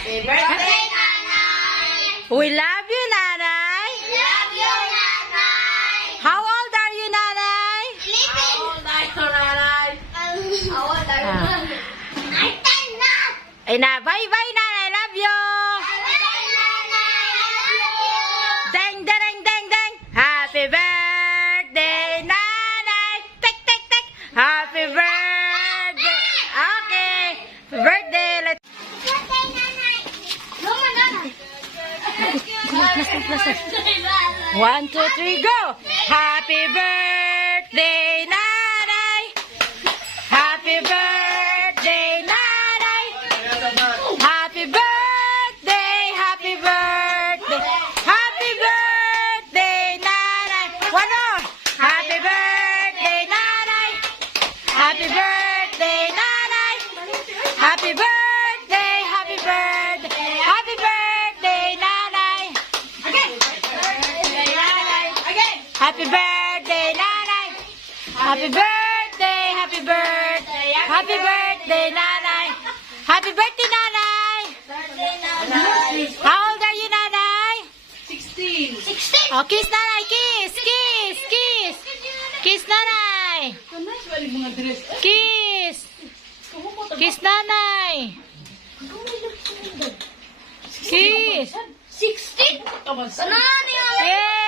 Happy birthday, Nanay! We love you, Nanay. Love you, Nanay! How old are you, Nanay? How old are you, Nanay? How old are you, Nanay? I'm 10 na! Ay na, bye-bye, Nanay. Love you. Bye, Nanay! I love you! Ding, ding, ding, ding. Happy birthday, Nanay. Tik, tik, tik. Happy birthday. Okay. Birthday. Let's... Birthday, Nanay! Luma, Nanay! One, two, three, go. Happy birthday, Nanay. Happy birthday, Nanay. Happy birthday, happy birthday. Happy birthday, Nanay. One more. Happy birthday, Nanay. Happy birthday, Nanay. Happy birthday, happy birthday. Happy birthday, Nanay. Again. Again. Happy birthday, Nanay. Happy birthday, happy birthday. Happy birthday, Nanay. Happy birthday, Nanay. Birthday, Nanay! How old are you, Nanay? 16! 16! Oh, kiss, Nanay. Kiss, kiss, kiss. Kiss, Nanay. Kiss. Kiss, Nanay. Kiss. 16? Ano yun? Yay!